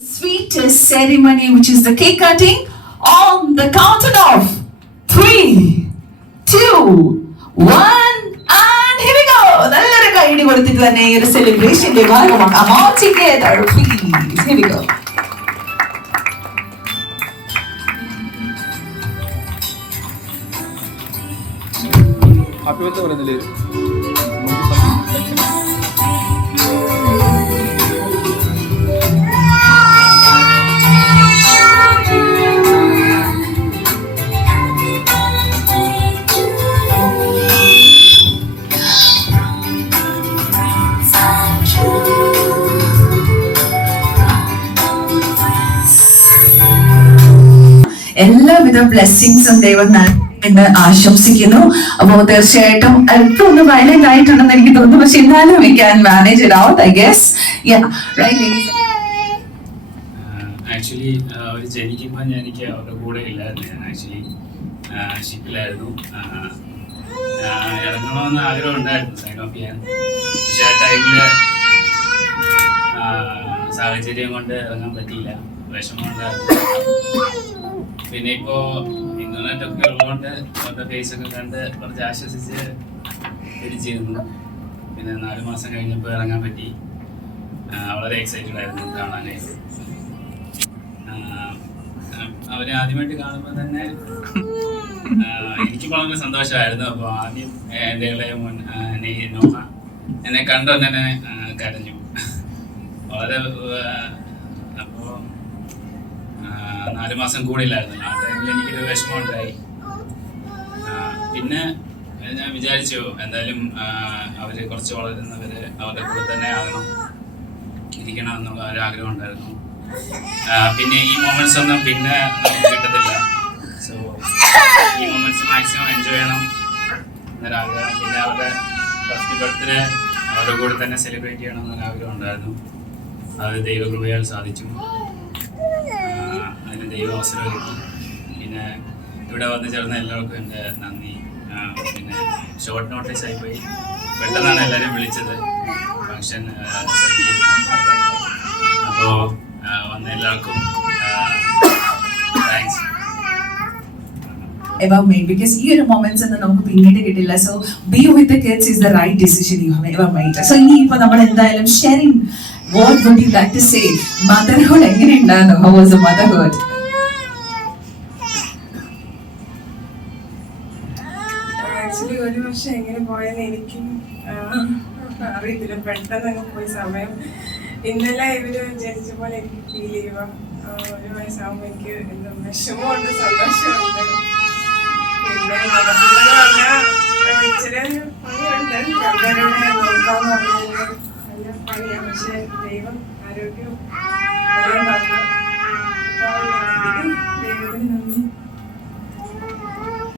Sweet ceremony, which is the cake cutting, on the count of 3, 2, 1, and here we go. നല്ലൊരു കൈയടി കൊടുത്തിട്ട് തന്നെ ഈ ഒരു സെലിബ്രേഷന്റെ ഭാഗമാക്കാം. Come on together, please. Here we go. Happy birthday പറയുന്നില്ലേ? എല്ലാവിധ ബ്ലെസ്സിങ്സും ദൈവം എന്ന് ആശംസിക്കുന്നു. അപ്പോൾ തീർച്ചയായിട്ടും അല്പം ഒന്ന് വയലന്റ് ആയിട്ടുണ്ടെന്ന് എനിക്ക് തോന്നുന്നു, പക്ഷെ എന്നാലും we can manage it out I guess. Actually അവർ ജനിക്കുമ്പോൾ എനിക്ക് അവരുടെ കൂടെ ഇല്ലായിരുന്നു. ഞാൻ ആക്ച്വലി ഷിപ്പിലായിരുന്നു. ഇറങ്ങണമെന്ന് ആഗ്രഹം ഉണ്ടായിരുന്നു സൈൻ ഓഫ് ചെയ്യാൻ. പക്ഷെ ആ ടൈമിൽ സാഹചര്യം കൊണ്ട് ഇറങ്ങാൻ പറ്റിയില്ല. വിഷമമുണ്ടായിരുന്നു. പിന്നെ ഇപ്പോൾ ഇന്റർനെറ്റ് ഒക്കെ ഉള്ളതുകൊണ്ട് അവരുടെ ഫേസൊക്കെ കണ്ട് കുറച്ച് ആശ്വസിച്ച് തിരിച്ചിരുന്നു. പിന്നെ 4 മാസം കഴിഞ്ഞപ്പോൾ ഇറങ്ങാൻ പറ്റി. വളരെ എക്സൈറ്റഡ് ആയിരുന്നു കാണാനായിട്ട്. അവരെ ആദ്യമായിട്ട് കാണുമ്പോൾ തന്നെ എനിക്ക് വളരെ സന്തോഷമായിരുന്നു. അപ്പോൾ ആദ്യം എൻ്റെ ഇളയ മോൻ നോഹ എന്നെ കണ്ടു തന്നെ കരഞ്ഞു വളരെ. അപ്പോൾ 4 മാസം കൂടിയില്ലായിരുന്നു. ആ ടൈമിൽ എനിക്കൊരു വിഷമമുണ്ടായി. പിന്നെ ഞാൻ വിചാരിച്ചു എന്തായാലും അവർ കുറച്ച് വളരുന്നവര് അവരുടെ കൂടെ തന്നെ ഇരിക്കണം എന്നുള്ള ഒരാഗ്രഹം ഉണ്ടായിരുന്നു. പിന്നെ ഈ മൊമെന്റ്സ് ഒന്നും പിന്നെ നമുക്ക് കിട്ടത്തില്ല. സോ ഈ മൊമെന്റ്സ് മാക്സിമം എൻജോയ് ചെയ്യണം എന്നൊരാഗ്രഹം. പിന്നെ അവരുടെ ഫസ്റ്റ് ബർത്ത്ഡേ അവരുടെ കൂടെ തന്നെ സെലിബ്രേറ്റ് ചെയ്യണം എന്നൊരാഗ്രഹം ഉണ്ടായിരുന്നു. അത് ദൈവകൃപയാൽ സാധിച്ചു. അതിന് ദൈവ അവസരം കിട്ടി. പിന്നെ ഇവിടെ വന്ന് ചേർന്ന എല്ലാവർക്കും എൻ്റെ നന്ദി. പിന്നെ ഷോർട്ട് നോട്ടീസ് ആയിപ്പോയി, പെട്ടെന്നാണ് എല്ലാവരും വിളിച്ചത് ഫംഗ്ഷൻ സെറ്റ് ചെയ്തത്. അപ്പോൾ വന്ന എല്ലാവർക്കും താങ്ക്സ്. Ever made, because ഈ ഒരു മൊമെന്റ്സ് ഒന്നും നമുക്ക് പിന്നീട് കിട്ടില്ല. So be with the kids is the right decision you have ever made. So ഇനി ഇപ്പോൾ നമ്മൾ എന്തായാലും sharing, what would you like to say? Motherhood എങ്ങനെ ഉണ്ടായിരുന്നു? How was the motherhood? Actually ഒരു വർഷം എങ്ങനെ പോയെന്ന് എനിക്കും അറിയത്തില്ല. പെട്ടെന്ന് അങ്ങ് പോയി സമയം. ഇന്നലെ ഇവര് ജനിച്ച പോലെ എനിക്ക് ഫീൽ ചെയ്യുക. 1 വയസ്സാകുമ്പോൾ എനിക്ക് എന്താ വിഷമമുണ്ട്, സന്തോഷമുണ്ട്. പിന്നെ മതത്തിലെന്ന് പറഞ്ഞാൽ ഇച്ചിരി പണിയുണ്ട്. രണ്ടുപേരുടെ നോക്കാന്ന് പറഞ്ഞാൽ നല്ല പണിയാണ്. പക്ഷെ ദൈവം ആരോഗ്യവും എല്ലാം